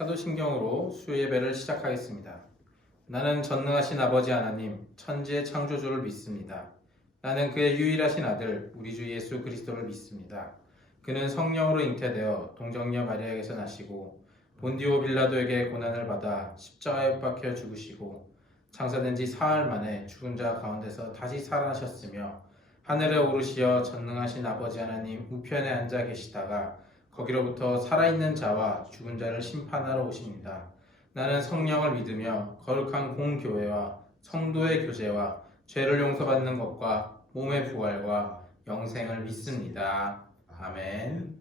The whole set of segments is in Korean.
사도신경으로 수요예배를 시작하겠습니다. 나는 전능하신 아버지 하나님, 천지의 창조주를 믿습니다. 나는 그의 유일하신 아들, 우리 주 예수 그리스도를 믿습니다. 그는 성령으로 잉태되어 동정녀 마리아에게서 나시고 본디오 빌라도에게 고난을 받아 십자가에 못 박혀 죽으시고 장사된 지 사흘 만에 죽은 자 가운데서 다시 살아나셨으며 하늘에 오르시어 전능하신 아버지 하나님 우편에 앉아 계시다가 거기로부터 살아있는 자와 죽은 자를 심판하러 오십니다. 나는 성령을 믿으며 거룩한 공교회와 성도의 교제와 죄를 용서받는 것과 몸의 부활과 영생을 믿습니다. 아멘.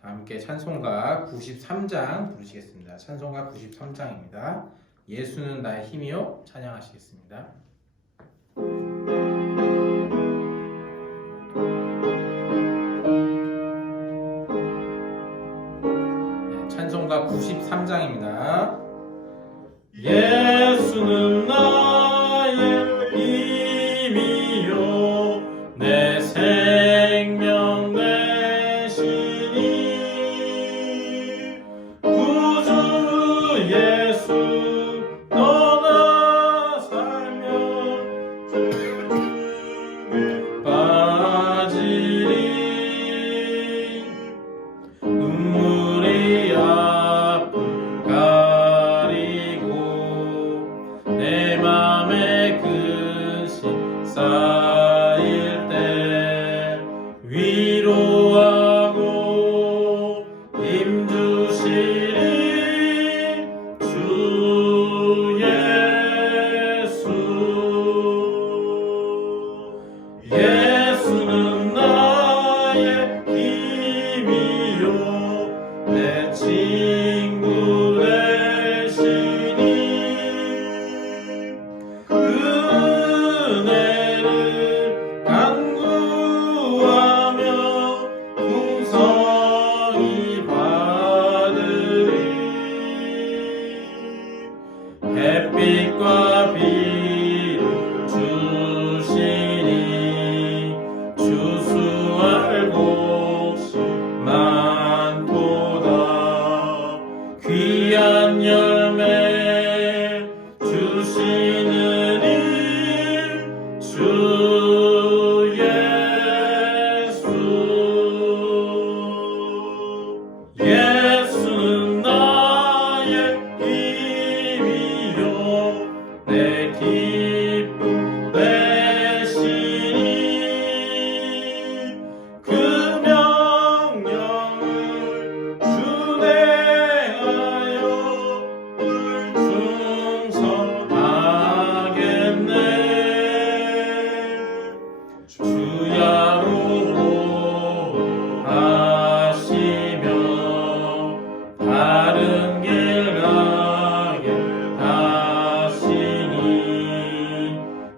함께 찬송가 93장 부르시겠습니다. 찬송가 93장입니다. 예수는 나의 힘이요 찬양하시겠습니다. 찬송가 93장입니다. 예수는 나의 힘이요 내 생명 되시니 구주 예수 너나 살면 죄중에 빠지리 눈물이 앞을 가리고 내 맘에 근심 쌓일 때 위로하고 힘주시리 주 예수. 예수는 나의 힘이요 내 친구 되시니 은혜를 간구하며 풍성히 받으리 햇빛과 비를 주시니 주수할 곳이 많도다 귀한 열매 주시느니 주 예수. 예수는 나의 힘이요 내 기쁨 되시니 그 명령을 준행하여 충성하겠네 주야로 하시며 바른 길 가게 하시니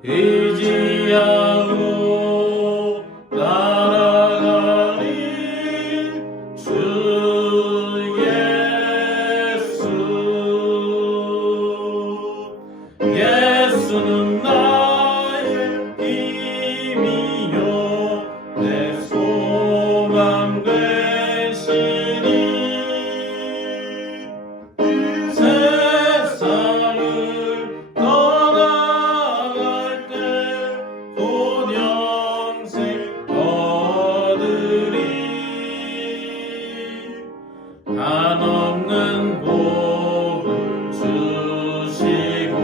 의지하고 따라가리 주 예수. 예수는 나의 힘이요 내 소망 되시니 세상을 떠나갈 때 곧 영생 얻으리 한없는 복을 주시고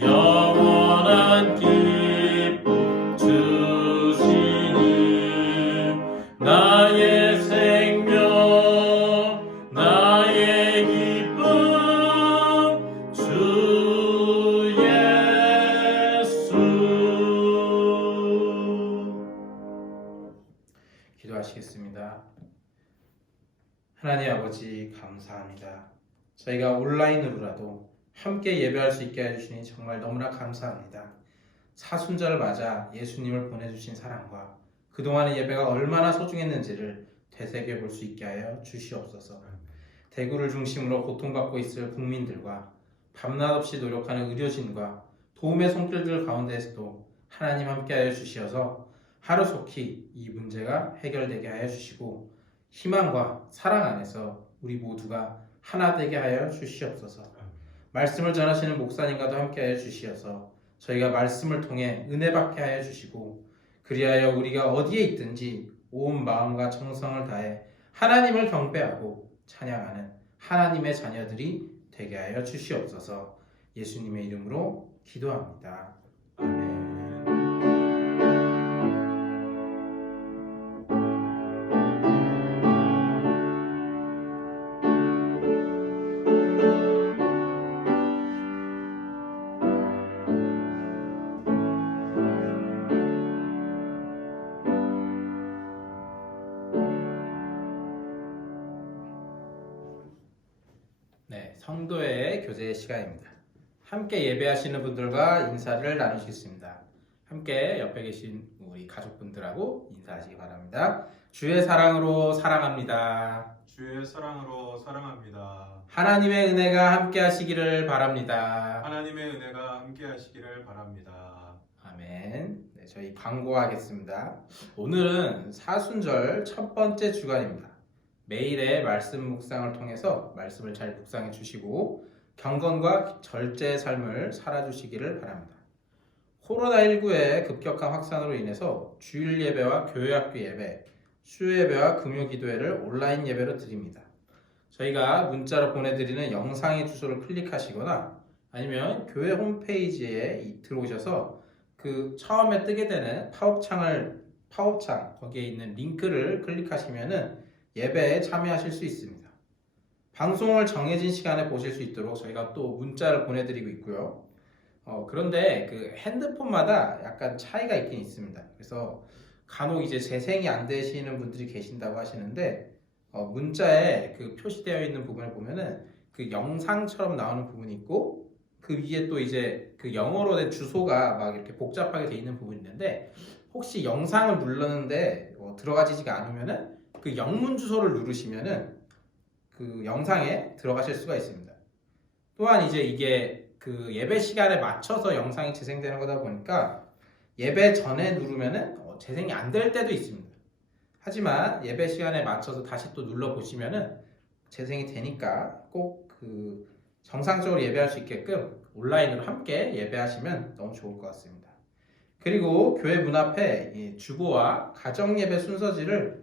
영원한 기쁨 주시니 나의 생명 나의 기쁨 주 예수. 기도하시겠습니다. 하나님 아버지 감사합니다. 저희가 온라인으로라도 함께 예배할 수 있게 해주시니 정말 너무나 감사합니다. 사순절을 맞아 예수님을 보내주신 사랑과 그동안의 예배가 얼마나 소중했는지를 되새겨 볼 수 있게 하여 주시옵소서. 대구를 중심으로 고통받고 있을 국민들과 밤낮 없이 노력하는 의료진과 도움의 손길들 가운데에서도 하나님 함께하여 주시어서 하루속히 이 문제가 해결되게 하여 주시고 희망과 사랑 안에서 우리 모두가 하나 되게 하여 주시옵소서. 말씀을 전하시는 목사님과도 함께하여 주시어서 저희가 말씀을 통해 은혜 받게 하여 주시고 그리하여 우리가 어디에 있든지 온 마음과 정성을 다해 하나님을 경배하고 찬양하는 하나님의 자녀들이 되게 하여 주시옵소서. 예수님의 이름으로 기도합니다. 아멘. 네, 성도의 교제 시간입니다. 함께 예배하시는 분들과 인사를 나누시겠습니다. 함께 옆에 계신 우리 가족분들하고 인사하시기 바랍니다. 주의 사랑으로 사랑합니다. 주의 사랑으로 사랑합니다. 하나님의 은혜가 함께 하시기를 바랍니다. 하나님의 은혜가 함께 하시기를 바랍니다. 아멘. 네, 저희 광고하겠습니다. 오늘은 사순절 첫 번째 주간입니다. 매일의 말씀 묵상을 통해서 말씀을 잘 묵상해 주시고 경건과 절제의 삶을 살아주시기를 바랍니다. 코로나19의 급격한 확산으로 인해서 주일 예배와 교회학교 예배, 수요 예배와 금요 기도회를 온라인 예배로 드립니다. 저희가 문자로 보내드리는 영상의 주소를 클릭하시거나 아니면 교회 홈페이지에 들어오셔서 그 처음에 뜨게 되는 팝업창 거기에 있는 링크를 클릭하시면은 예배에 참여하실 수 있습니다. 방송을 정해진 시간에 보실 수 있도록 저희가 또 문자를 보내드리고 있고요. 그런데 그 핸드폰마다 약간 차이가 있긴 있습니다. 그래서 간혹 이제 재생이 안 되시는 분들이 계신다고 하시는데 문자에 그 표시되어 있는 부분을 보면은 그 영상처럼 나오는 부분이 있고 그 위에 또 이제 그 영어로 된 주소가 막 이렇게 복잡하게 돼 있는 부분이 있는데 혹시 영상을 눌렀는데 들어가지가 않으면은 그 영문 주소를 누르시면은 그 영상에 들어가실 수가 있습니다. 또한 이제 이게 그 예배 시간에 맞춰서 영상이 재생되는 거다 보니까 예배 전에 누르면은 재생이 안 될 때도 있습니다. 하지만 예배 시간에 맞춰서 다시 또 눌러 보시면은 재생이 되니까 꼭 그 정상적으로 예배할 수 있게끔 온라인으로 함께 예배하시면 너무 좋을 것 같습니다. 그리고 교회 문 앞에 이 주보와 가정 예배 순서지를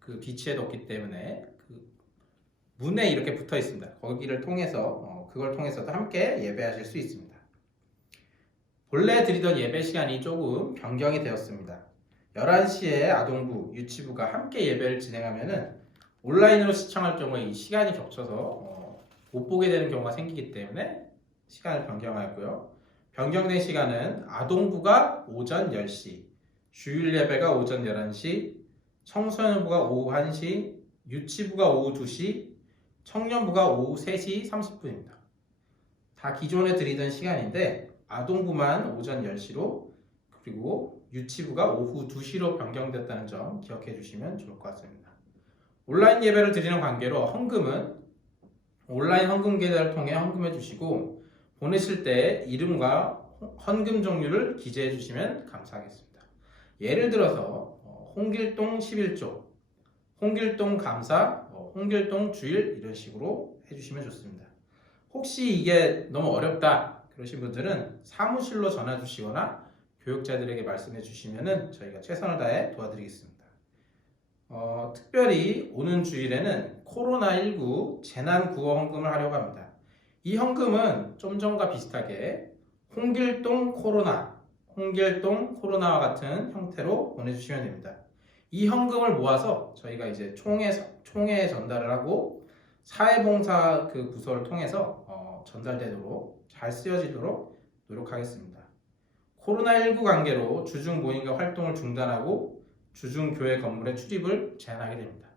그 비치해 뒀기 때문에 그 문에 이렇게 붙어 있습니다. 거기를 통해서 그걸 통해서도 함께 예배하실 수 있습니다. 본래 드리던 예배 시간이 조금 변경이 되었습니다. 11시에 아동부, 유치부가 함께 예배를 진행하면은 온라인으로 시청할 경우에 이 시간이 겹쳐서 못 보게 되는 경우가 생기기 때문에 시간을 변경하였고요. 변경된 시간은 아동부가 오전 10시, 주일 예배가 오전 11시, 청소년부가 오후 1시, 유치부가 오후 2시, 청년부가 오후 3시 30분입니다. 다 기존에 드리던 시간인데 아동부만 오전 10시로 그리고 유치부가 오후 2시로 변경됐다는 점 기억해 주시면 좋을 것 같습니다. 온라인 예배를 드리는 관계로 헌금은 온라인 헌금 계좌를 통해 헌금해 주시고 보내실 때 이름과 헌금 종류를 기재해 주시면 감사하겠습니다. 예를 들어서 홍길동 11조, 홍길동 감사, 홍길동 주일 이런 식으로 해주시면 좋습니다. 혹시 이게 너무 어렵다 그러신 분들은 사무실로 전화 주시거나 교육자들에게 말씀해 주시면 저희가 최선을 다해 도와드리겠습니다. 특별히 오는 주일에는 코로나19 재난구호 헌금을 하려고 합니다. 이 헌금은 좀 전과 비슷하게 홍길동 코로나와 같은 형태로 보내주시면 됩니다. 이 헌금을 모아서 저희가 이제 총회에 전달을 하고 사회봉사 그 부서를 통해서 전달되도록 잘 쓰여지도록 노력하겠습니다. 코로나19 관계로 주중 모임과 활동을 중단하고 주중 교회 건물의 출입을 제한하게 됩니다.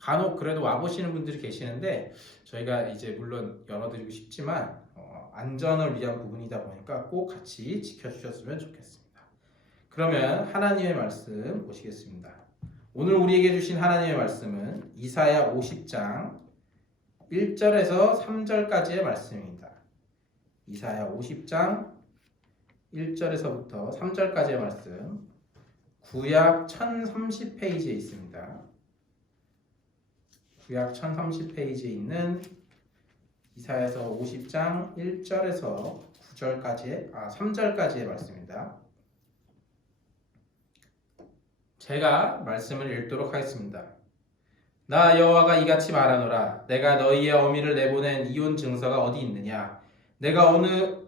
간혹 그래도 와보시는 분들이 계시는데 저희가 이제 물론 열어드리고 싶지만 안전을 위한 부분이다 보니까 꼭 같이 지켜주셨으면 좋겠습니다. 그러면 하나님의 말씀 보시겠습니다. 오늘 우리에게 주신 하나님의 말씀은 이사야 50장 1절에서 3절까지의 말씀입니다. 이사야 50장 1절에서부터 3절까지의 말씀 구약 1030페이지에 있습니다. 구약 1030페이지에 있는 이사야서 50장 1절에서 3절까지의 말씀입니다. 제가 말씀을 읽도록 하겠습니다. 나 여호와가 이같이 말하노라. 내가 너희의 어미를 내보낸 이혼 증서가 어디 있느냐? 내가 어느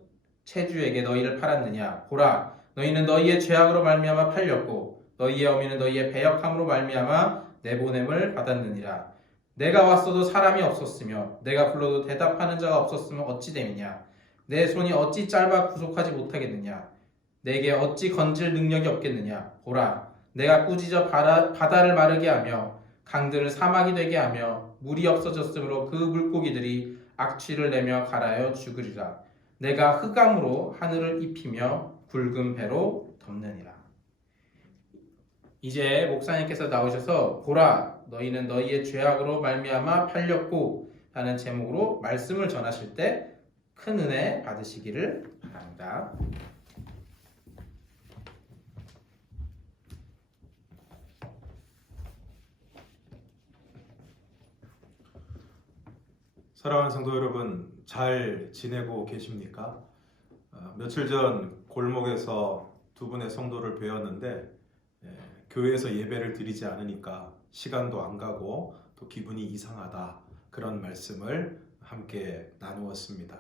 체주에게 너희를 팔았느냐? 보라, 너희는 너희의 죄악으로 말미암아 팔렸고 너희의 어미는 너희의 배역함으로 말미암아 내보냄을 받았느니라. 내가 왔어도 사람이 없었으며 내가 불러도 대답하는 자가 없었으면 어찌 됨이냐? 내 손이 어찌 짧아 구속하지 못하겠느냐? 내게 어찌 건질 능력이 없겠느냐? 보라, 내가 꾸짖어 바다를 마르게 하며 강들을 사막이 되게 하며 물이 없어졌으므로 그 물고기들이 악취를 내며 갈아여 죽으리라. 내가 흑암으로 하늘을 입히며 굵은 배로 덮느니라. 이제 목사님께서 나오셔서 보라, 너희는 너희의 죄악으로 말미암아 팔렸고 라는 제목으로 말씀을 전하실 때 큰 은혜 받으시기를 바랍니다. 사랑하는 성도 여러분, 잘 지내고 계십니까? 며칠 전 골목에서 두 분의 성도를 뵈었는데 교회에서 예배를 드리지 않으니까 시간도 안 가고 또 기분이 이상하다, 그런 말씀을 함께 나누었습니다.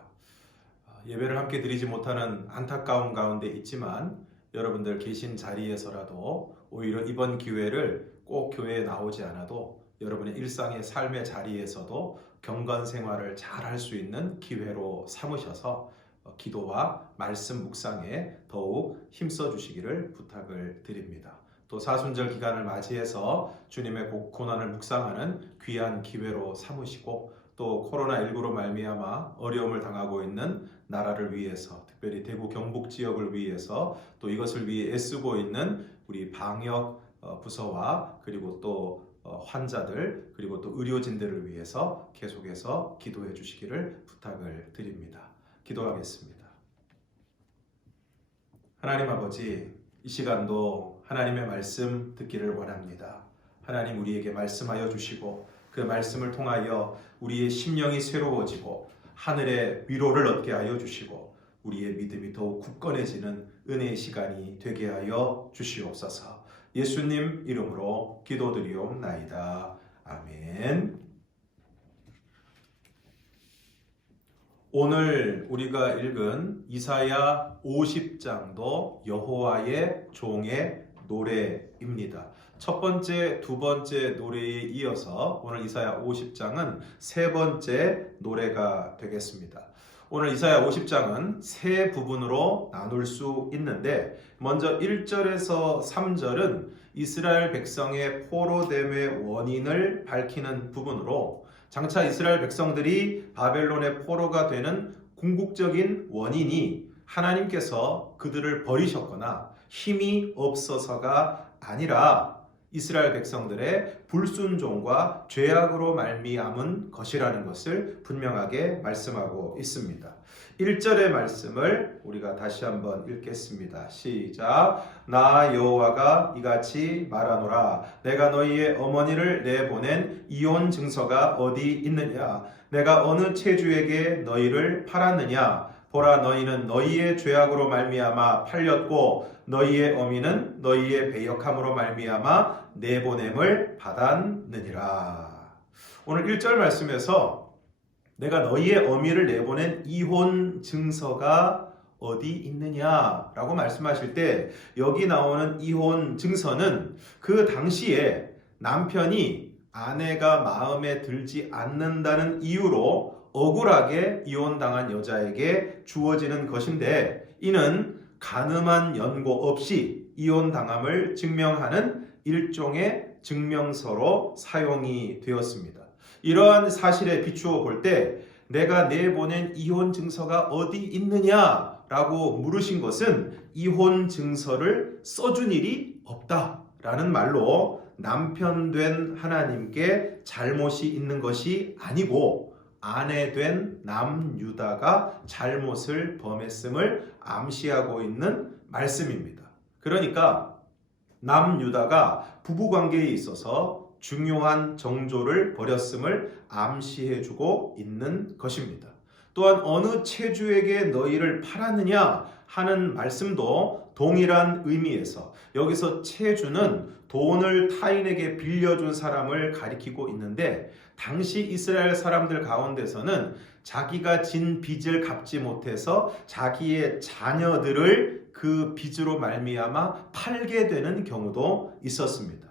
예배를 함께 드리지 못하는 안타까움 가운데 있지만 여러분들 계신 자리에서라도 오히려 이번 기회를 꼭 교회에 나오지 않아도 여러분의 일상의 삶의 자리에서도 경건 생활을 잘 할 수 있는 기회로 삼으셔서 기도와 말씀 묵상에 더욱 힘써 주시기를 부탁을 드립니다. 또 사순절 기간을 맞이해서 주님의 고난을 묵상하는 귀한 기회로 삼으시고 또 코로나19로 말미암아 어려움을 당하고 있는 나라를 위해서, 특별히 대구 경북 지역을 위해서 또 이것을 위해 애쓰고 있는 우리 방역 부서와 그리고 또 환자들 그리고 또 의료진들을 위해서 계속해서 기도해 주시기를 부탁을 드립니다. 기도하겠습니다. 하나님 아버지, 이 시간도 하나님의 말씀 듣기를 원합니다. 하나님, 우리에게 말씀하여 주시고 그 말씀을 통하여 우리의 심령이 새로워지고 하늘의 위로를 얻게 하여 주시고 우리의 믿음이 더욱 굳건해지는 은혜의 시간이 되게 하여 주시옵소서. 예수님 이름으로 기도드리옵나이다. 아멘. 오늘 우리가 읽은 이사야 50장도 여호와의 종의 노래입니다. 첫 번째, 두 번째 노래에 이어서 오늘 이사야 50장은 세 번째 노래가 되겠습니다. 오늘 이사야 50장은 세 부분으로 나눌 수 있는데 먼저 1절에서 3절은 이스라엘 백성의 포로됨의 원인을 밝히는 부분으로 장차 이스라엘 백성들이 바벨론의 포로가 되는 궁극적인 원인이 하나님께서 그들을 버리셨거나 힘이 없어서가 아니라 이스라엘 백성들의 불순종과 죄악으로 말미암은 것이라는 것을 분명하게 말씀하고 있습니다. 1절의 말씀을 우리가 다시 한번 읽겠습니다. 시작. 나 여호와가 이같이 말하노라. 내가 너희의 어머니를 내보낸 이혼 증서가 어디 있느냐? 내가 어느 체주에게 너희를 팔았느냐? 보라, 너희는 너희의 죄악으로 말미암아 팔렸고 너희의 어미는 너희의 배역함으로 말미암아 내보냄을 받았느니라. 오늘 1절 말씀에서 내가 너희의 어미를 내보낸 이혼 증서가 어디 있느냐라고 말씀하실 때 여기 나오는 이혼 증서는 그 당시에 남편이 아내가 마음에 들지 않는다는 이유로 억울하게 이혼당한 여자에게 주어지는 것인데 이는 가늠한 연고 없이 이혼당함을 증명하는 일종의 증명서로 사용이 되었습니다. 이러한 사실에 비추어 볼 때 내가 내보낸 이혼 증서가 어디 있느냐라고 물으신 것은 이혼 증서를 써준 일이 없다라는 말로 남편 된 하나님께 잘못이 있는 것이 아니고 아내 된 남유다가 잘못을 범했음을 암시하고 있는 말씀입니다. 그러니까 남유다가 부부관계에 있어서 중요한 정조를 벌였음을 암시해주고 있는 것입니다. 또한 어느 체주에게 너희를 팔았느냐 하는 말씀도 동일한 의미에서 여기서 체주는 돈을 타인에게 빌려준 사람을 가리키고 있는데 당시 이스라엘 사람들 가운데서는 자기가 진 빚을 갚지 못해서 자기의 자녀들을 그 빚으로 말미암아 팔게 되는 경우도 있었습니다.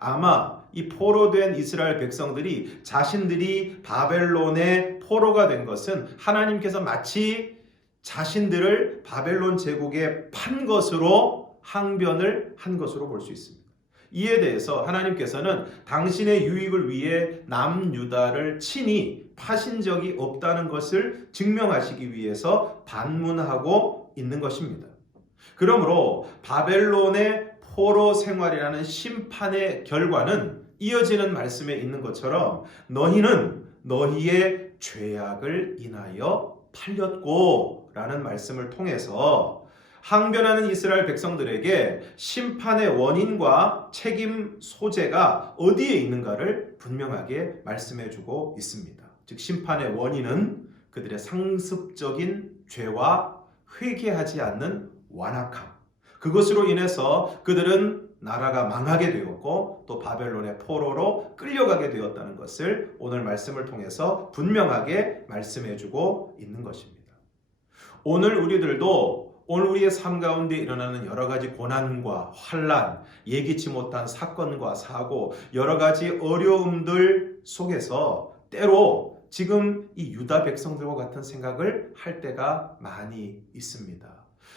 아마 이 포로된 이스라엘 백성들이 자신들이 바벨론의 포로가 된 것은 하나님께서 마치 자신들을 바벨론 제국에 판 것으로 항변을 한 것으로 볼 수 있습니다. 이에 대해서 하나님께서는 당신의 유익을 위해 남유다를 친히 파신 적이 없다는 것을 증명하시기 위해서 반문하고 있는 것입니다. 그러므로 바벨론의 포로 생활이라는 심판의 결과는 이어지는 말씀에 있는 것처럼 너희는 너희의 죄악을 인하여 팔렸고 라는 말씀을 통해서 항변하는 이스라엘 백성들에게 심판의 원인과 책임 소재가 어디에 있는가를 분명하게 말씀해주고 있습니다. 즉 심판의 원인은 그들의 상습적인 죄와 회개하지 않는 완악함, 그것으로 인해서 그들은 나라가 망하게 되었고 또 바벨론의 포로로 끌려가게 되었다는 것을 오늘 말씀을 통해서 분명하게 말씀해주고 있는 것입니다. 오늘 우리의 삶 가운데 일어나는 여러 가지 고난과 환난, 예기치 못한 사건과 사고, 여러 가지 어려움들 속에서 때로 지금 이 유다 백성들과 같은 생각을 할 때가 많이 있습니다.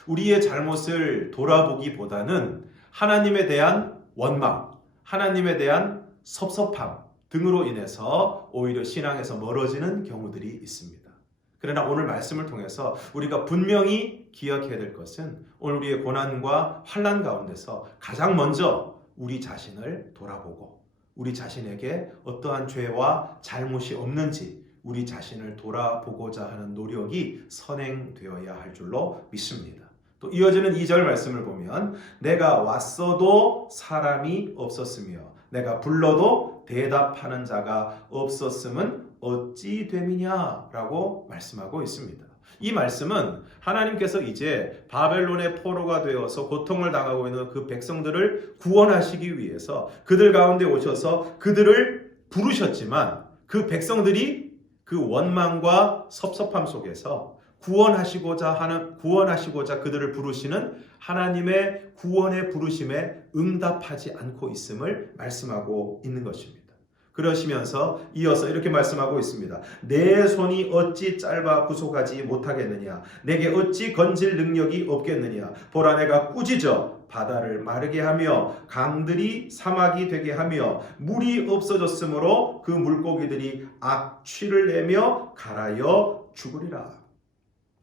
우리의 잘못을 돌아보기보다는 하나님에 대한 원망, 하나님에 대한 섭섭함 등으로 인해서 오히려 신앙에서 멀어지는 경우들이 있습니다. 그러나 오늘 말씀을 통해서 우리가 분명히 기억해야 될 것은 오늘 우리의 고난과 환난 가운데서 가장 먼저 우리 자신을 돌아보고 우리 자신에게 어떠한 죄와 잘못이 없는지 우리 자신을 돌아보고자 하는 노력이 선행되어야 할 줄로 믿습니다. 또 이어지는 2절 말씀을 보면 내가 왔어도 사람이 없었으며 내가 불러도 대답하는 자가 없었음은 어찌 됨이냐라고 말씀하고 있습니다. 이 말씀은 하나님께서 이제 바벨론의 포로가 되어서 고통을 당하고 있는 그 백성들을 구원하시기 위해서 그들 가운데 오셔서 그들을 부르셨지만 그 백성들이 그 원망과 섭섭함 속에서 구원하시고자 그들을 부르시는 하나님의 구원의 부르심에 응답하지 않고 있음을 말씀하고 있는 것입니다. 그러시면서 이어서 이렇게 말씀하고 있습니다. 내 손이 어찌 짧아 구속하지 못하겠느냐? 내게 어찌 건질 능력이 없겠느냐? 보라 내가 꾸짖어 바다를 마르게 하며 강들이 사막이 되게 하며 물이 없어졌으므로 그 물고기들이 악취를 내며 갈아여 죽으리라.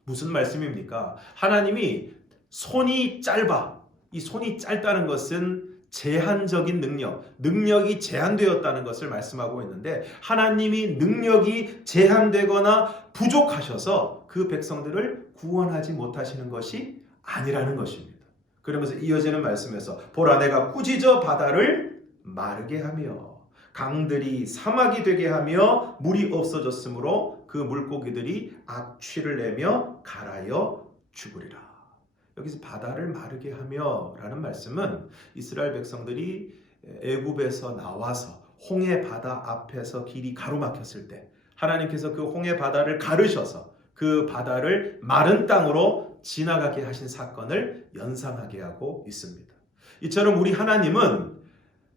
무슨 말씀입니까? 하나님이 손이 짧아. 이 손이 짧다는 것은 제한적인 능력이 제한되었다는 것을 말씀하고 있는데 하나님이 능력이 제한되거나 부족하셔서 그 백성들을 구원하지 못하시는 것이 아니라는 것입니다. 그러면서 이어지는 말씀에서 보라 내가 꾸짖어 바다를 마르게 하며 강들이 사막이 되게 하며 물이 없어졌으므로 그 물고기들이 악취를 내며 갈아여 죽으리라. 여기서 바다를 마르게 하며 라는 말씀은 이스라엘 백성들이 애굽에서 나와서 홍해 바다 앞에서 길이 가로막혔을 때 하나님께서 그 홍해 바다를 가르셔서 그 바다를 마른 땅으로 지나가게 하신 사건을 연상하게 하고 있습니다. 이처럼 우리 하나님은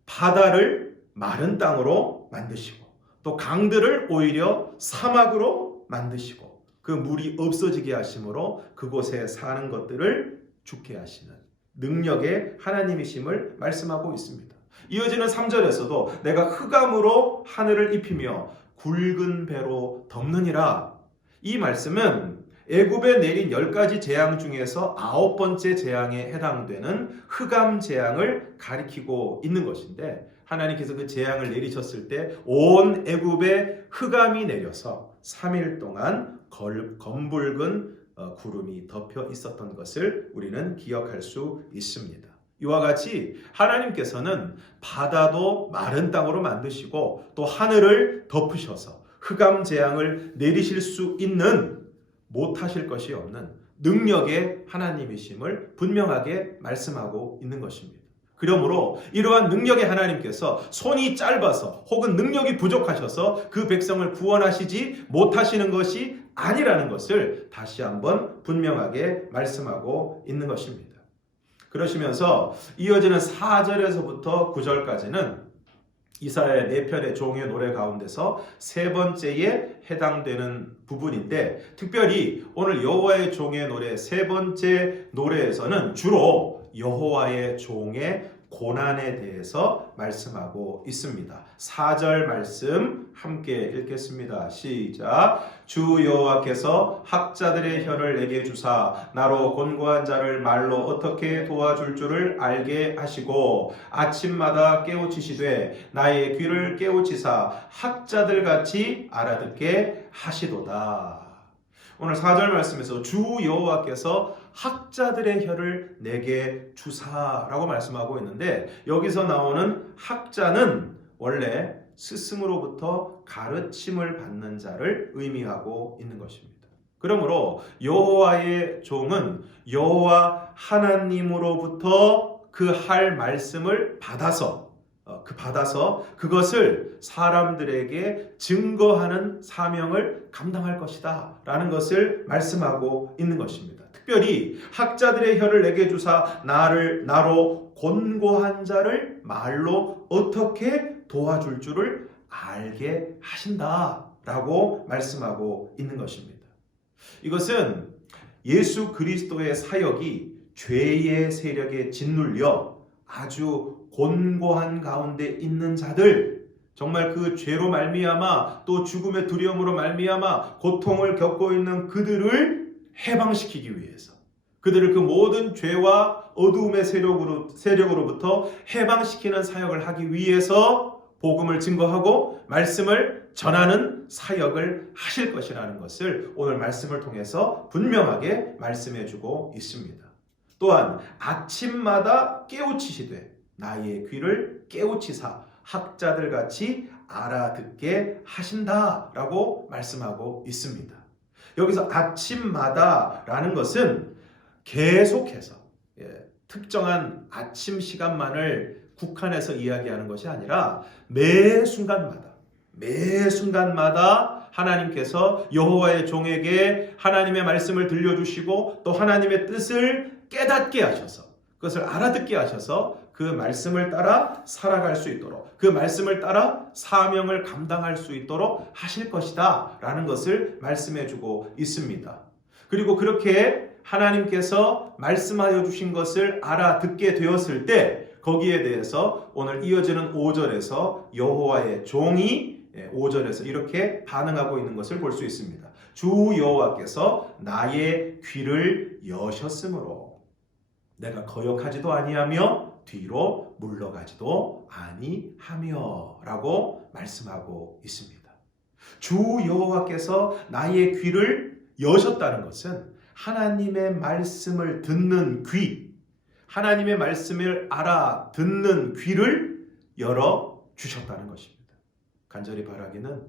바다를 마른 땅으로 만드시고 또 강들을 오히려 사막으로 만드시고 그 물이 없어지게 하심으로 그곳에 사는 것들을 죽게 하시는 능력의 하나님이심을 말씀하고 있습니다. 이어지는 3절에서도 내가 흑암으로 하늘을 입히며 굵은 배로 덮느니라. 이 말씀은 애굽에 내린 10가지 재앙 중에서 9번째 재앙에 해당되는 흑암 재앙을 가리키고 있는 것인데 하나님께서 그 재앙을 내리셨을 때 온 애굽에 흑암이 내려서 3일 동안 검붉은 구름이 덮여 있었던 것을 우리는 기억할 수 있습니다. 이와 같이 하나님께서는 바다도 마른 땅으로 만드시고 또 하늘을 덮으셔서 흑암 재앙을 내리실 수 있는 못하실 것이 없는 능력의 하나님이심을 분명하게 말씀하고 있는 것입니다. 그러므로 이러한 능력의 하나님께서 손이 짧아서 혹은 능력이 부족하셔서 그 백성을 구원하시지 못하시는 것이 아니라는 것을 다시 한번 분명하게 말씀하고 있는 것입니다. 그러시면서 이어지는 4절에서부터 9절까지는 이사야의 4편의 종의 노래 가운데서 세 번째에 해당되는 부분인데, 특별히 오늘 여호와의 종의 노래 세 번째 노래에서는 주로 여호와의 종의 고난에 대해서 말씀하고 있습니다. 4절 말씀 함께 읽겠습니다. 시작. 주 여호와께서 학자들의 혀를 내게 주사 나로 곤고한 자를 말로 어떻게 도와줄 줄을 알게 하시고 아침마다 깨우치시되 나의 귀를 깨우치사 학자들 같이 알아듣게 하시도다. 오늘 4절 말씀에서 주 여호와께서 학자들의 혀를 내게 주사라고 말씀하고 있는데, 여기서 나오는 학자는 원래 스승으로부터 가르침을 받는 자를 의미하고 있는 것입니다. 그러므로 여호와의 종은 여호와 하나님으로부터 그 할 말씀을 받아서 그것을 사람들에게 증거하는 사명을 감당할 것이다 라는 것을 말씀하고 있는 것입니다. 특별히 학자들의 혀를 내게 주사 나로 곤고한 자를 말로 어떻게 도와줄 줄을 알게 하신다 라고 말씀하고 있는 것입니다. 이것은 예수 그리스도의 사역이 죄의 세력에 짓눌려 아주 곤고한 가운데 있는 자들, 정말 그 죄로 말미암아 또 죽음의 두려움으로 말미암아 고통을 겪고 있는 그들을 해방시키기 위해서, 그들을 그 모든 죄와 어두움의 세력으로부터 해방시키는 사역을 하기 위해서 복음을 증거하고 말씀을 전하는 사역을 하실 것이라는 것을 오늘 말씀을 통해서 분명하게 말씀해 주고 있습니다. 또한 아침마다 깨우치시되 나의 귀를 깨우치사 학자들 같이 알아듣게 하신다라고 말씀하고 있습니다. 여기서 아침마다 라는 것은 계속해서 특정한 아침 시간만을 국한해서 이야기하는 것이 아니라 매 순간마다 하나님께서 여호와의 종에게 하나님의 말씀을 들려주시고 또 하나님의 뜻을 깨닫게 하셔서 그것을 알아듣게 하셔서 그 말씀을 따라 살아갈 수 있도록, 그 말씀을 따라 사명을 감당할 수 있도록 하실 것이다 라는 것을 말씀해 주고 있습니다. 그리고 그렇게 하나님께서 말씀하여 주신 것을 알아듣게 되었을 때 거기에 대해서 오늘 이어지는 5절에서 여호와의 종이 5절에서 이렇게 반응하고 있는 것을 볼 수 있습니다. 주 여호와께서 나의 귀를 여셨으므로 내가 거역하지도 아니하며 뒤로 물러가지도 아니하며 라고 말씀하고 있습니다. 주 여호와께서 나의 귀를 여셨다는 것은 하나님의 말씀을 듣는 귀, 하나님의 말씀을 알아듣는 귀를 열어주셨다는 것입니다. 간절히 바라기는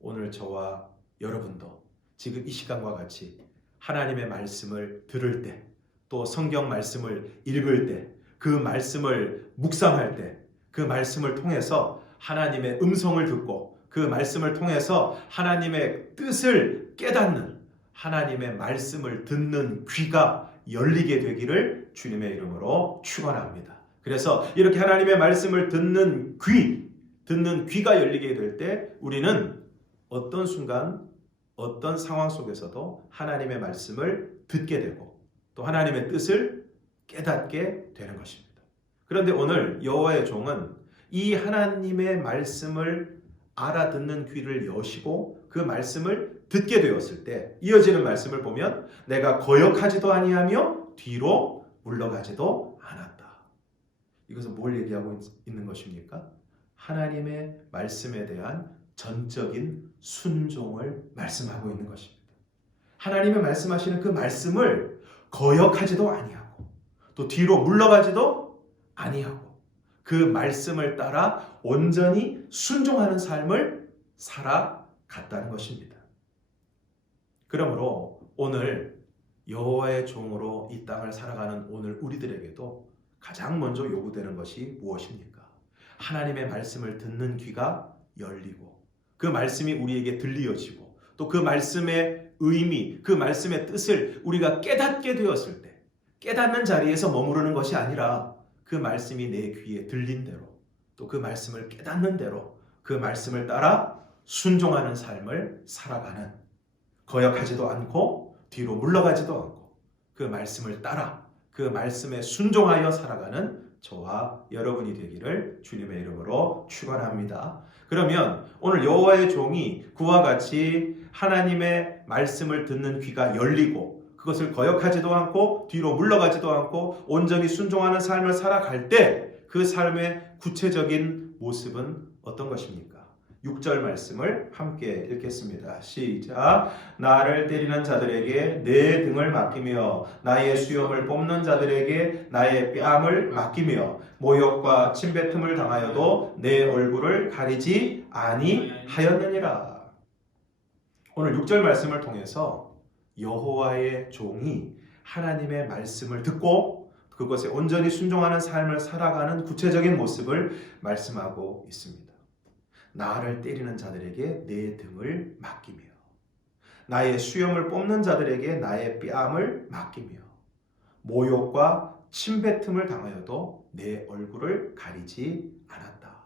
오늘 저와 여러분도 지금 이 시간과 같이 하나님의 말씀을 들을 때, 또 성경 말씀을 읽을 때, 그 말씀을 묵상할 때, 그 말씀을 통해서 하나님의 음성을 듣고 그 말씀을 통해서 하나님의 뜻을 깨닫는, 하나님의 말씀을 듣는 귀가 열리게 되기를 주님의 이름으로 축원합니다. 그래서 이렇게 하나님의 말씀을 듣는 귀가 열리게 될 때 우리는 어떤 순간, 어떤 상황 속에서도 하나님의 말씀을 듣게 되고 또 하나님의 뜻을 깨닫게 되는 것입니다. 그런데 오늘 여호와의 종은 이 하나님의 말씀을 알아듣는 귀를 여시고 그 말씀을 듣게 되었을 때 이어지는 말씀을 보면 내가 거역하지도 아니하며 뒤로 물러가지도 않았다. 이것은 뭘 얘기하고 있는 것입니까? 하나님의 말씀에 대한 전적인 순종을 말씀하고 있는 것입니다. 하나님의 말씀하시는 그 말씀을 거역하지도 아니하고 또 뒤로 물러가지도 아니하고 그 말씀을 따라 온전히 순종하는 삶을 살아갔다는 것입니다. 그러므로 오늘 여호와의 종으로 이 땅을 살아가는 오늘 우리들에게도 가장 먼저 요구되는 것이 무엇입니까? 하나님의 말씀을 듣는 귀가 열리고 그 말씀이 우리에게 들리어지고 또 그 말씀의 의미, 그 말씀의 뜻을 우리가 깨닫게 되었을 때 깨닫는 자리에서 머무르는 것이 아니라 그 말씀이 내 귀에 들린 대로 또 그 말씀을 깨닫는 대로 그 말씀을 따라 순종하는 삶을 살아가는, 거역하지도 않고 뒤로 물러가지도 않고 그 말씀을 따라 그 말씀에 순종하여 살아가는 저와 여러분이 되기를 주님의 이름으로 축원합니다. 그러면 오늘 여호와의 종이 그와 같이 하나님의 말씀을 듣는 귀가 열리고 그것을 거역하지도 않고 뒤로 물러가지도 않고 온전히 순종하는 삶을 살아갈 때 그 삶의 구체적인 모습은 어떤 것입니까? 6절 말씀을 함께 읽겠습니다. 시작. 나를 때리는 자들에게 내 등을 맡기며 나의 수염을 뽑는 자들에게 나의 뺨을 맡기며 모욕과 침뱉음을 당하여도 내 얼굴을 가리지 아니하였느니라. 오늘 6절 말씀을 통해서 여호와의 종이 하나님의 말씀을 듣고 그것에 온전히 순종하는 삶을 살아가는 구체적인 모습을 말씀하고 있습니다. 나를 때리는 자들에게 내 등을 맡기며 나의 수염을 뽑는 자들에게 나의 뺨을 맡기며 모욕과 침뱉음을 당하여도 내 얼굴을 가리지 않았다.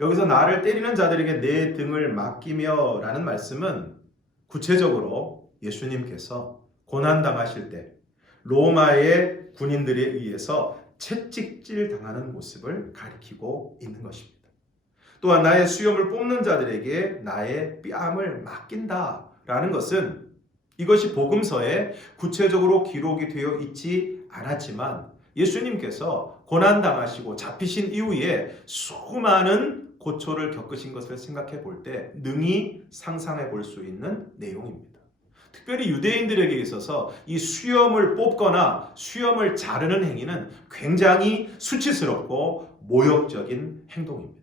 여기서 나를 때리는 자들에게 내 등을 맡기며 라는 말씀은 구체적으로 예수님께서 고난당하실 때 로마의 군인들에 의해서 채찍질 당하는 모습을 가리키고 있는 것입니다. 또한 나의 수염을 뽑는 자들에게 나의 뺨을 맡긴다라는 것은 이것이 복음서에 구체적으로 기록이 되어 있지 않았지만 예수님께서 고난당하시고 잡히신 이후에 수많은 고초를 겪으신 것을 생각해 볼 때 능히 상상해 볼 수 있는 내용입니다. 특별히 유대인들에게 있어서 이 수염을 뽑거나 수염을 자르는 행위는 굉장히 수치스럽고 모욕적인 행동입니다.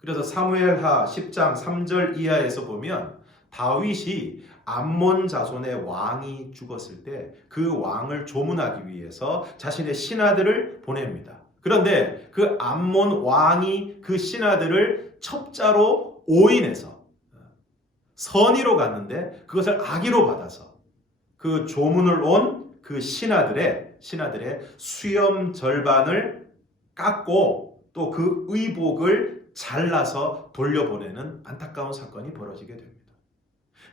그래서 사무엘하 10장 3절 이하에서 보면 다윗이 암몬 자손의 왕이 죽었을 때 그 왕을 조문하기 위해서 자신의 신하들을 보냅니다. 그런데 그 암몬 왕이 그 신하들을 첩자로 오인해서 선의로 갔는데 그것을 악의로 받아서 그 조문을 온 그 신하들의 수염 절반을 깎고 또 그 의복을 잘라서 돌려보내는 안타까운 사건이 벌어지게 됩니다.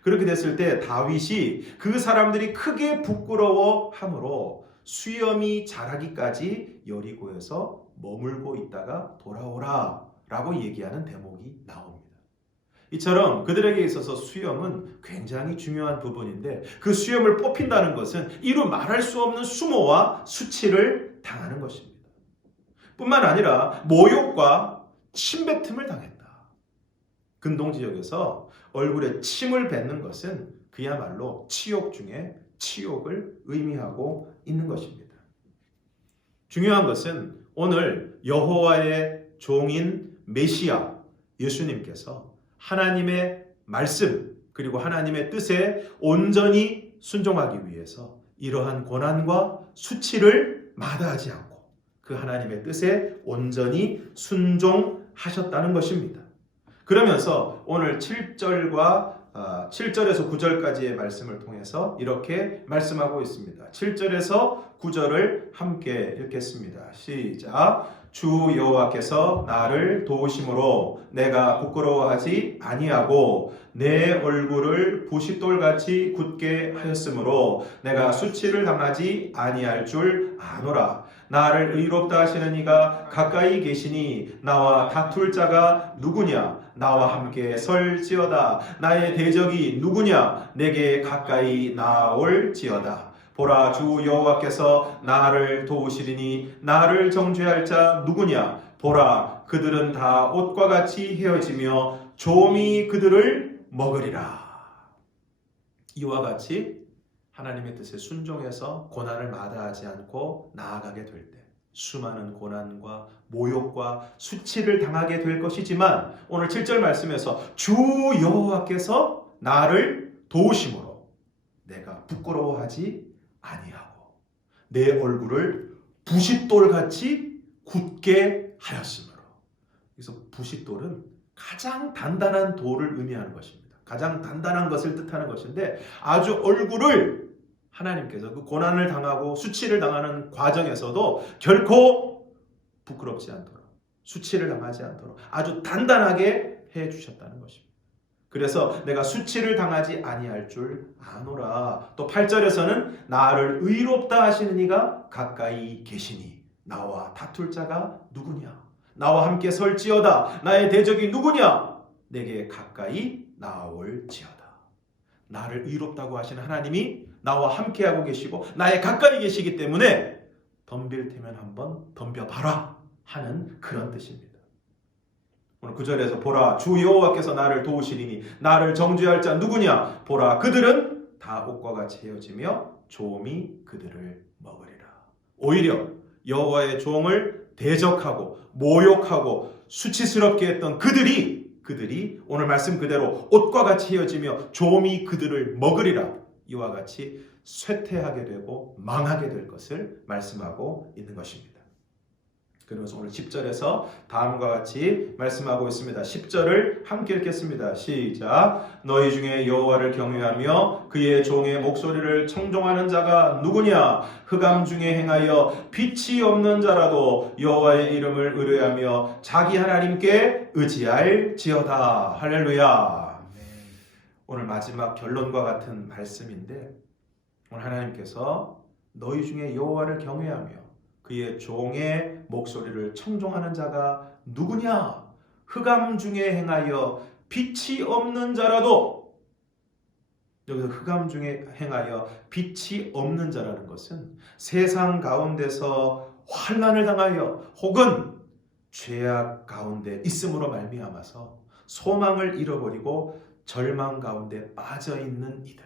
그렇게 됐을 때 다윗이 그 사람들이 크게 부끄러워함으로 수염이 자라기까지 여리고에서 머물고 있다가 돌아오라 라고 얘기하는 대목이 나옵니다. 이처럼 그들에게 있어서 수염은 굉장히 중요한 부분인데 그 수염을 뽑힌다는 것은 이루 말할 수 없는 수모와 수치를 당하는 것입니다. 뿐만 아니라 모욕과 침뱉음을 당했다. 근동지역에서 얼굴에 침을 뱉는 것은 그야말로 치욕 중에 치욕을 의미하고 있는 것입니다. 중요한 것은 오늘 여호와의 종인 메시아 예수님께서 하나님의 말씀 그리고 하나님의 뜻에 온전히 순종하기 위해서 이러한 고난과 수치를 마다하지 않고 그 하나님의 뜻에 온전히 순종하셨다는 것입니다. 그러면서 오늘 7절에서 9절까지의 말씀을 통해서 이렇게 말씀하고 있습니다. 7절에서 9절을 함께 읽겠습니다. 시작. 주 여호와께서 나를 도우심으로 내가 부끄러워하지 아니하고 내 얼굴을 부싯돌같이 굳게 하였으므로 내가 수치를 당하지 아니할 줄 아노라. 나를 의롭다 하시는 이가 가까이 계시니 나와 다툴 자가 누구냐? 나와 함께 설지어다. 나의 대적이 누구냐? 내게 가까이 나올지어다. 보라, 주 여호와께서 나를 도우시리니 나를 정죄할 자 누구냐? 보라, 그들은 다 옷과 같이 헤어지며 좀이 그들을 먹으리라. 이와 같이 하나님의 뜻에 순종해서 고난을 마다하지 않고 나아가게 될 때 수많은 고난과 모욕과 수치를 당하게 될 것이지만 오늘 7절 말씀에서 주 여호와께서 나를 도우심으로 내가 부끄러워하지 아니하고 내 얼굴을 부싯돌같이 굳게 하였으므로. 그래서 부싯돌은 가장 단단한 돌을 의미하는 것입니다. 가장 단단한 것을 뜻하는 것인데 아주 얼굴을 하나님께서 그 고난을 당하고 수치를 당하는 과정에서도 결코 부끄럽지 않도록 수치를 당하지 않도록 아주 단단하게 해주셨다는 것입니다. 그래서 내가 수치를 당하지 아니할 줄 아노라. 또 8절에서는 나를 의롭다 하시는 이가 가까이 계시니 나와 다툴 자가 누구냐? 나와 함께 설지어다. 나의 대적이 누구냐? 내게 가까이 나올지어다. 나를 의롭다고 하시는 하나님이 나와 함께하고 계시고 나의 가까이 계시기 때문에 덤빌 테면 한번 덤벼봐라 하는 그런 뜻입니다. 오늘 9절에서 보라 주 여호와께서 나를 도우시리니 나를 정죄할 자 누구냐? 보라 그들은 다 옷과 같이 헤어지며 조음이 그들을 먹으리라. 오히려 여호와의 종을 대적하고 모욕하고 수치스럽게 했던 그들이 오늘 말씀 그대로 옷과 같이 헤어지며 조음이 그들을 먹으리라. 이와 같이 쇠퇴하게 되고 망하게 될 것을 말씀하고 있는 것입니다. 그러면서 오늘 10절에서 다음과 같이 말씀하고 있습니다. 10절을 함께 읽겠습니다. 시작. 너희 중에 여호와를 경외하며 그의 종의 목소리를 청종하는 자가 누구냐? 흑암 중에 행하여 빛이 없는 자라도 여호와의 이름을 의뢰하며 자기 하나님께 의지할지어다. 할렐루야. 오늘 마지막 결론과 같은 말씀인데 오늘 하나님께서 너희 중에 여호와를 경외하며 그의 종의 목소리를 청종하는 자가 누구냐? 흑암 중에 행하여 빛이 없는 자라도. 여기서 흑암 중에 행하여 빛이 없는 자라는 것은 세상 가운데서 환난을 당하여 혹은 죄악 가운데 있음으로 말미암아서 소망을 잃어버리고 절망 가운데 빠져있는 이들.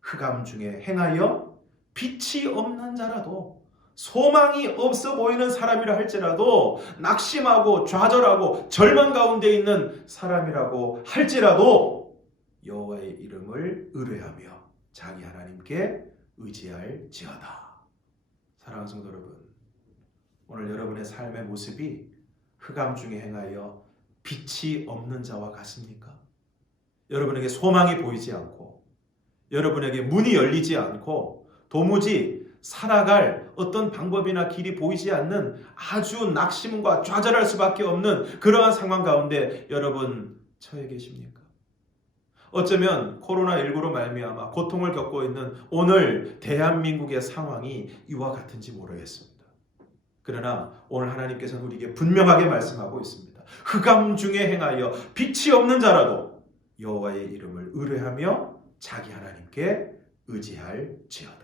흑암 중에 행하여 빛이 없는 자라도 소망이 없어 보이는 사람이라 할지라도 낙심하고 좌절하고 절망 가운데 있는 사람이라고 할지라도 여호와의 이름을 의뢰하며 자기 하나님께 의지할지어다. 사랑하는 성도 여러분, 오늘 여러분의 삶의 모습이 흑암 중에 행하여 빛이 없는 자와 같습니까? 여러분에게 소망이 보이지 않고 여러분에게 문이 열리지 않고 도무지 살아갈 어떤 방법이나 길이 보이지 않는 아주 낙심과 좌절할 수밖에 없는 그러한 상황 가운데 여러분 처해 계십니까? 어쩌면 코로나19로 말미암아 고통을 겪고 있는 오늘 대한민국의 상황이 이와 같은지 모르겠습니다. 그러나 오늘 하나님께서는 우리에게 분명하게 말씀하고 있습니다. 흑암 중에 행하여 빛이 없는 자라도 여호와의 이름을 의뢰하며 자기 하나님께 의지할지어다.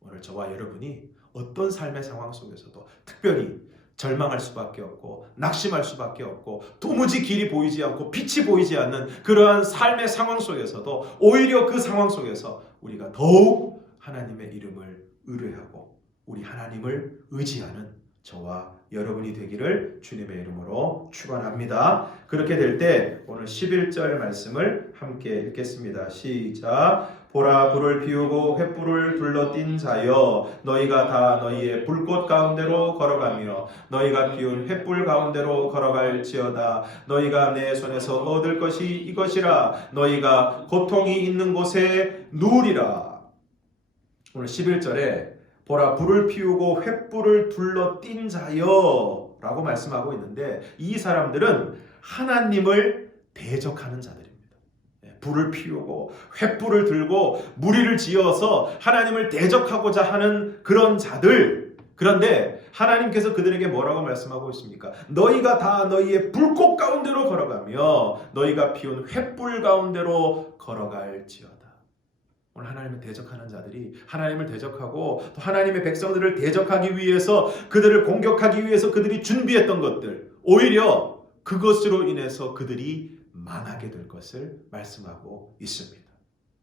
오늘 저와 여러분이 어떤 삶의 상황 속에서도 특별히 절망할 수밖에 없고 낙심할 수밖에 없고 도무지 길이 보이지 않고 빛이 보이지 않는 그러한 삶의 상황 속에서도 오히려 그 상황 속에서 우리가 더욱 하나님의 이름을 의뢰하고 우리 하나님을 의지하는 저와 여러분이 되기를 주님의 이름으로 축원합니다. 그렇게 될 때 오늘 11절 말씀을 함께 읽겠습니다. 시작. 보라 불을 피우고 횃불을 둘러띈 자여 너희가 다 너희의 불꽃 가운데로 걸어가며 너희가 피운 횃불 가운데로 걸어갈지어다. 너희가 내 손에서 얻을 것이 이것이라. 너희가 고통이 있는 곳에 누우리라. 오늘 11절에 보라 불을 피우고 횃불을 둘러띈 자여 라고 말씀하고 있는데 이 사람들은 하나님을 대적하는 자들입니다. 불을 피우고 횃불을 들고 무리를 지어서 하나님을 대적하고자 하는 그런 자들. 그런데 하나님께서 그들에게 뭐라고 말씀하고 있습니까? 너희가 다 너희의 불꽃 가운데로 걸어가며 너희가 피운 횃불 가운데로 걸어갈지어다. 오늘 하나님을 대적하는 자들이 하나님을 대적하고 또 하나님의 백성들을 대적하기 위해서 그들을 공격하기 위해서 그들이 준비했던 것들 오히려 그것으로 인해서 그들이 망하게 될 것을 말씀하고 있습니다.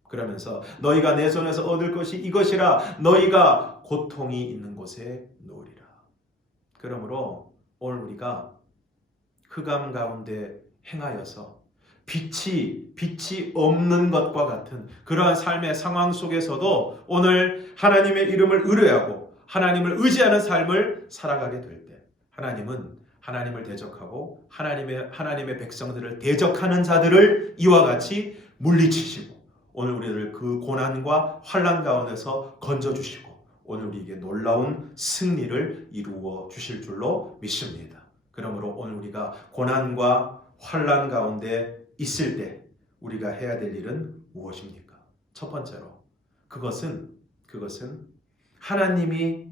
그러면서 너희가 내 손에서 얻을 것이 이것이라. 너희가 고통이 있는 곳에 놓으리라. 그러므로 오늘 우리가 흑암 가운데 행하여서 빛이 없는 것과 같은 그러한 삶의 상황 속에서도 오늘 하나님의 이름을 의뢰하고 하나님을 의지하는 삶을 살아가게 될 때 하나님은 하나님을 대적하고 하나님의 백성들을 대적하는 자들을 이와 같이 물리치시고 오늘 우리를 그 고난과 환난 가운데서 건져주시고 오늘 우리에게 놀라운 승리를 이루어 주실 줄로 믿습니다. 그러므로 오늘 우리가 고난과 환난 가운데 있을 때 우리가 해야 될 일은 무엇입니까? 첫 번째로 그것은 하나님이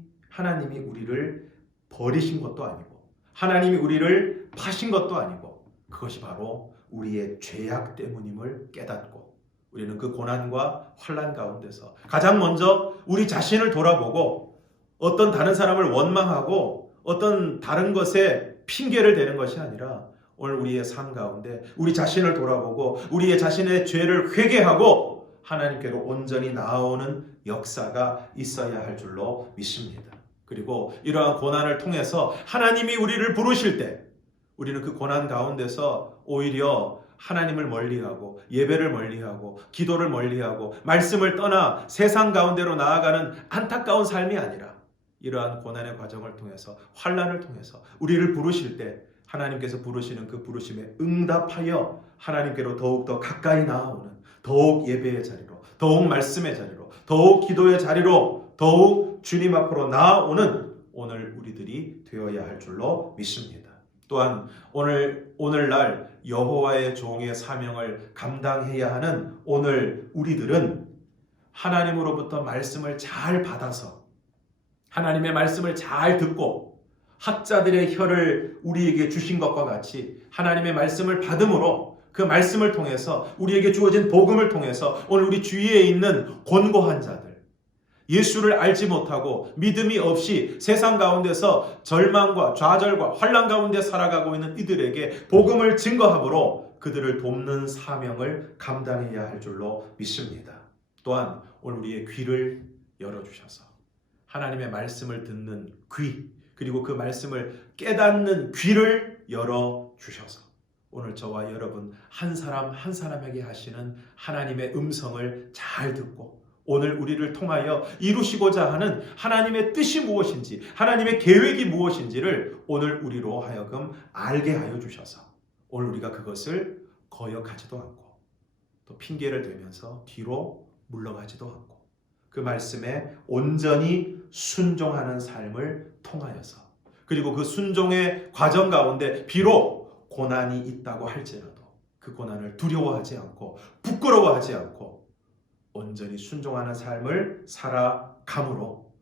우리를 버리신 것도 아니고 하나님이 우리를 파신 것도 아니고 그것이 바로 우리의 죄악 때문임을 깨닫고 우리는 그 고난과 환난 가운데서 가장 먼저 우리 자신을 돌아보고 어떤 다른 사람을 원망하고 어떤 다른 것에 핑계를 대는 것이 아니라 오늘 우리의 삶 가운데 우리 자신을 돌아보고 우리의 자신의 죄를 회개하고 하나님께로 온전히 나아오는 역사가 있어야 할 줄로 믿습니다. 그리고 이러한 고난을 통해서 하나님이 우리를 부르실 때 우리는 그 고난 가운데서 오히려 하나님을 멀리하고 예배를 멀리하고 기도를 멀리하고 말씀을 떠나 세상 가운데로 나아가는 안타까운 삶이 아니라 이러한 고난의 과정을 통해서 환난을 통해서 우리를 부르실 때 하나님께서 부르시는 그 부르심에 응답하여 하나님께로 더욱더 가까이 나아오는 더욱 예배의 자리로 더욱 말씀의 자리로 더욱 기도의 자리로 더욱 주님 앞으로 나아오는 오늘 우리들이 되어야 할 줄로 믿습니다. 또한 오늘날 여호와의 종의 사명을 감당해야 하는 오늘 우리들은 하나님으로부터 말씀을 잘 받아서 하나님의 말씀을 잘 듣고 학자들의 혀를 우리에게 주신 것과 같이 하나님의 말씀을 받음으로 그 말씀을 통해서 우리에게 주어진 복음을 통해서 오늘 우리 주위에 있는 곤고한 자들 예수를 알지 못하고 믿음이 없이 세상 가운데서 절망과 좌절과 환난 가운데 살아가고 있는 이들에게 복음을 증거함으로 그들을 돕는 사명을 감당해야 할 줄로 믿습니다. 또한 오늘 우리의 귀를 열어주셔서 하나님의 말씀을 듣는 귀 그리고 그 말씀을 깨닫는 귀를 열어주셔서 오늘 저와 여러분 한 사람 한 사람에게 하시는 하나님의 음성을 잘 듣고 오늘 우리를 통하여 이루시고자 하는 하나님의 뜻이 무엇인지 하나님의 계획이 무엇인지를 오늘 우리로 하여금 알게 하여 주셔서 오늘 우리가 그것을 거역하지도 않고 또 핑계를 대면서 뒤로 물러가지도 않고 그 말씀에 온전히 순종하는 삶을 통하여서 그리고 그 순종의 과정 가운데 비록 고난이 있다고 할지라도 그 고난을 두려워하지 않고 부끄러워하지 않고 온전히 순종하는 삶을 살아감으로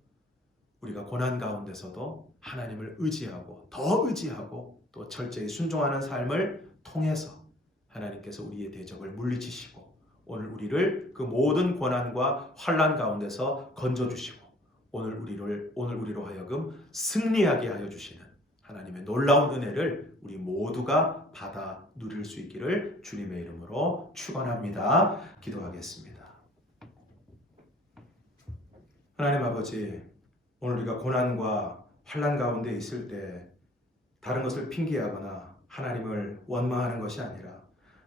우리가 고난 가운데서도 하나님을 의지하고 더 의지하고 또 철저히 순종하는 삶을 통해서 하나님께서 우리의 대적을 물리치시고 오늘 우리를 그 모든 고난과 환난 가운데서 건져주시고 오늘 우리로 하여금 승리하게 하여 주시는 하나님의 놀라운 은혜를 우리 모두가 받아 누릴 수 있기를 주님의 이름으로 축원합니다. 기도하겠습니다. 하나님 아버지, 오늘 우리가 고난과 환난 가운데 있을 때 다른 것을 핑계하거나 하나님을 원망하는 것이 아니라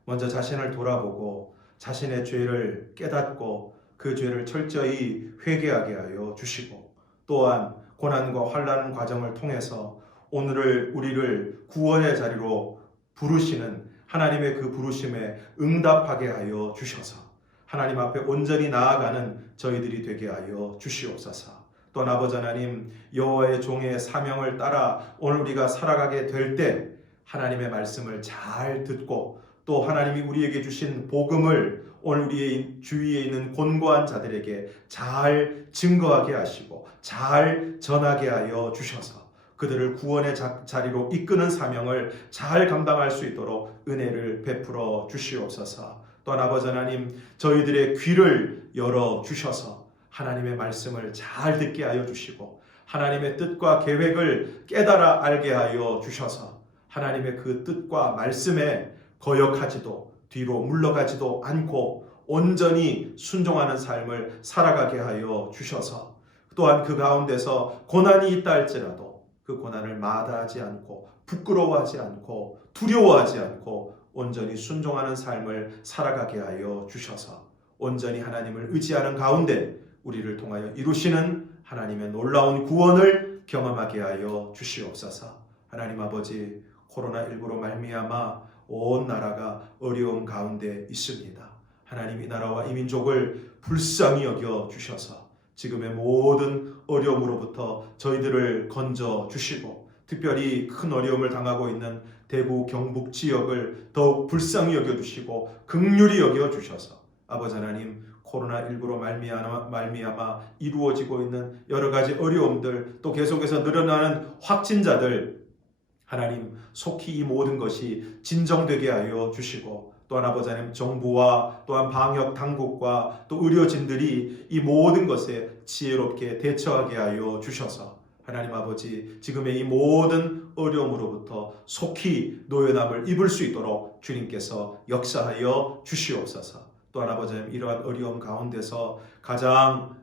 먼저 자신을 돌아보고 자신의 죄를 깨닫고 그 죄를 철저히 회개하게 하여 주시고 또한 고난과 환난 과정을 통해서 오늘을 우리를 구원의 자리로 부르시는 하나님의 그 부르심에 응답하게 하여 주셔서 하나님 앞에 온전히 나아가는 저희들이 되게 하여 주시옵소서. 또한 아버지 하나님 여호와의 종의 사명을 따라 오늘 우리가 살아가게 될 때 하나님의 말씀을 잘 듣고 또 하나님이 우리에게 주신 복음을 오늘 우리의 주위에 있는 곤고한 자들에게 잘 증거하게 하시고 잘 전하게 하여 주셔서 그들을 구원의 자리로 이끄는 사명을 잘 감당할 수 있도록 은혜를 베풀어 주시옵소서. 또한 아버지 하나님 저희들의 귀를 열어 주셔서 하나님의 말씀을 잘 듣게 하여 주시고 하나님의 뜻과 계획을 깨달아 알게 하여 주셔서 하나님의 그 뜻과 말씀에 거역하지도 뒤로 물러가지도 않고 온전히 순종하는 삶을 살아가게 하여 주셔서 또한 그 가운데서 고난이 있다 할지라도 그 고난을 마다하지 않고 부끄러워하지 않고 두려워하지 않고 온전히 순종하는 삶을 살아가게 하여 주셔서 온전히 하나님을 의지하는 가운데 우리를 통하여 이루시는 하나님의 놀라운 구원을 경험하게 하여 주시옵소서. 하나님 아버지, 코로나19로 말미암아 온 나라가 어려움 가운데 있습니다. 하나님 이 나라와 이 민족을 불쌍히 여겨 주셔서 지금의 모든 어려움으로부터 저희들을 건져 주시고 특별히 큰 어려움을 당하고 있는 대구 경북 지역을 더욱 불쌍히 여겨 주시고 긍휼히 여겨 주셔서 아버지 하나님 코로나19로 말미암아 이루어지고 있는 여러 가지 어려움들 또 계속해서 늘어나는 확진자들 하나님 속히 이 모든 것이 진정되게 하여 주시고 또한 아버지 하나님 정부와 또한 방역 당국과 또 의료진들이 이 모든 것에 지혜롭게 대처하게 하여 주셔서 하나님 아버지 지금의 이 모든 어려움으로부터 속히 노연함을 입을 수 있도록 주님께서 역사하여 주시옵소서. 또한 아버지 하나님 이러한 어려움 가운데서 가장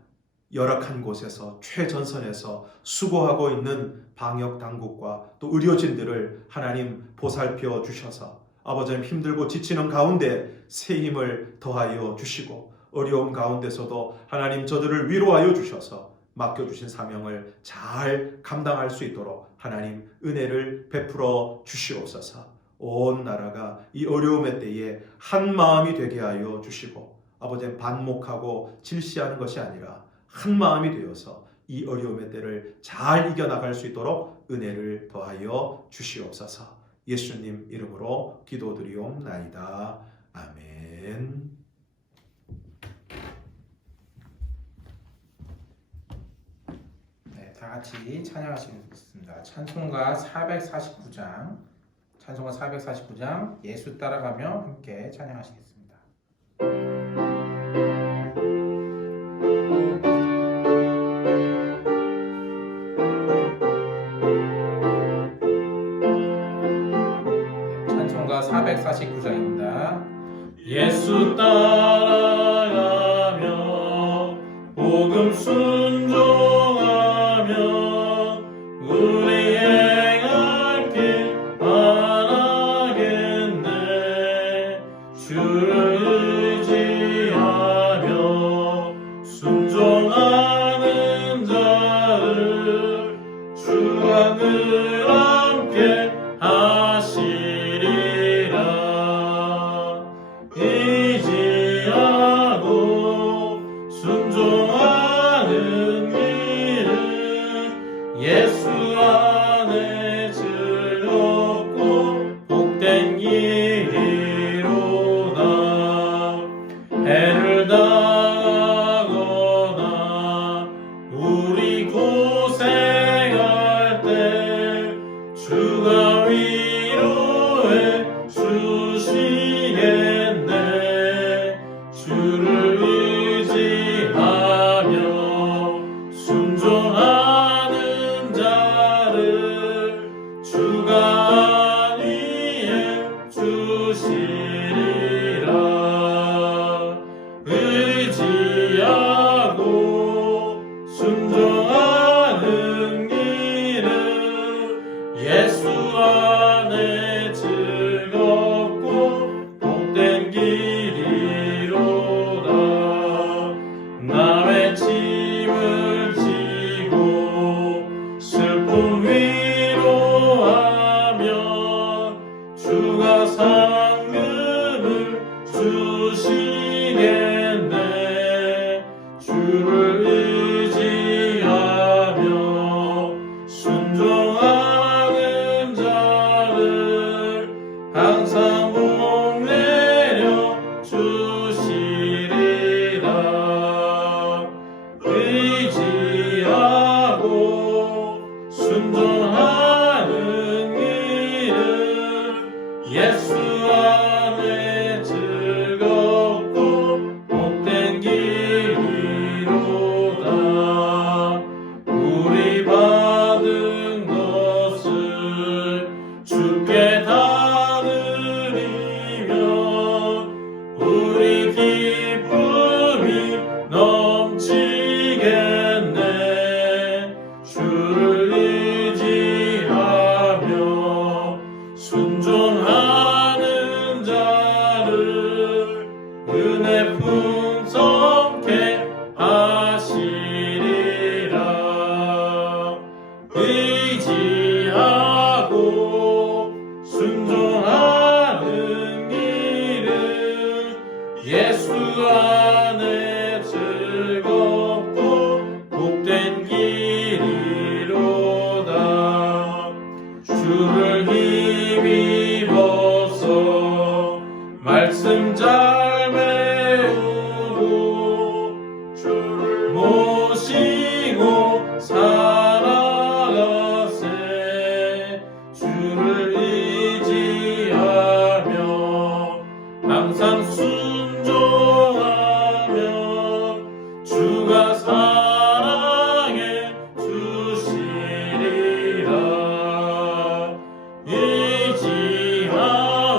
열악한 곳에서 최전선에서 수고하고 있는 방역 당국과 또 의료진들을 하나님 보살펴 주셔서 아버지 하나님 힘들고 지치는 가운데 새 힘을 더하여 주시고 어려움 가운데서도 하나님 저들을 위로하여 주셔서 맡겨주신 사명을 잘 감당할 수 있도록 하나님 은혜를 베풀어 주시옵소서. 온 나라가 이 어려움의 때에 한 마음이 되게 하여 주시고 아버지 반목하고 질시하는 것이 아니라 한 마음이 되어서 이 어려움의 때를 잘 이겨나갈 수 있도록 은혜를 더하여 주시옵소서. 예수님 이름으로 기도드리옵나이다. 아멘. 네, 다 같이 찬양하시겠습니다. 찬송가 449장, 찬송가 449장 예수 따라가며 함께 찬양하시겠습니다. 찬송가 449장입니다. 예수 따라가며 복음 순종하며 우리 행할 길 바라겠네. 주를 의지하며 순종하는 자를 주가 늘 함께 하시리라. 의지하고 순종하는 풍성케 하시리라. 의지하고 순종하는 길은 예수 안에 즐겁고 복된 길이로다. 주를 힘입어서 말씀 잘 배우고 주를 모시고 살아가세. 주를 의지하며 항상 순종하며 주가 사랑해 주시리라.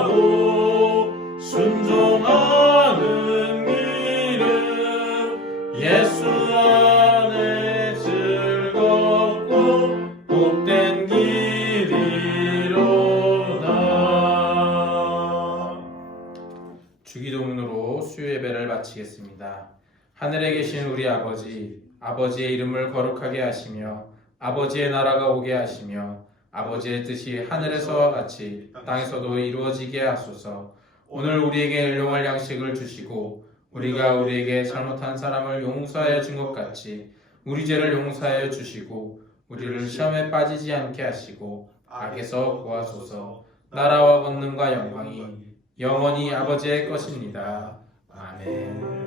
의지하고 순종하는 길은 예수 안에 즐겁고 복된 길이로다. 주기도문으로 수요 예배를 마치겠습니다. 하늘에 계신 우리 아버지, 아버지의 이름을 거룩하게 하시며 아버지의 나라가 오게 하시며 아버지의 뜻이 하늘에서와 같이 땅에서도 이루어지게 하소서. 오늘 우리에게 일용할 양식을 주시고 우리가 우리에게 잘못한 사람을 용서하여 준 것 같이 우리 죄를 용서하여 주시고 우리를 시험에 빠지지 않게 하시고 악에서 구하소서. 나라와 권능과 영광이 영원히 아버지의 것입니다. 아멘.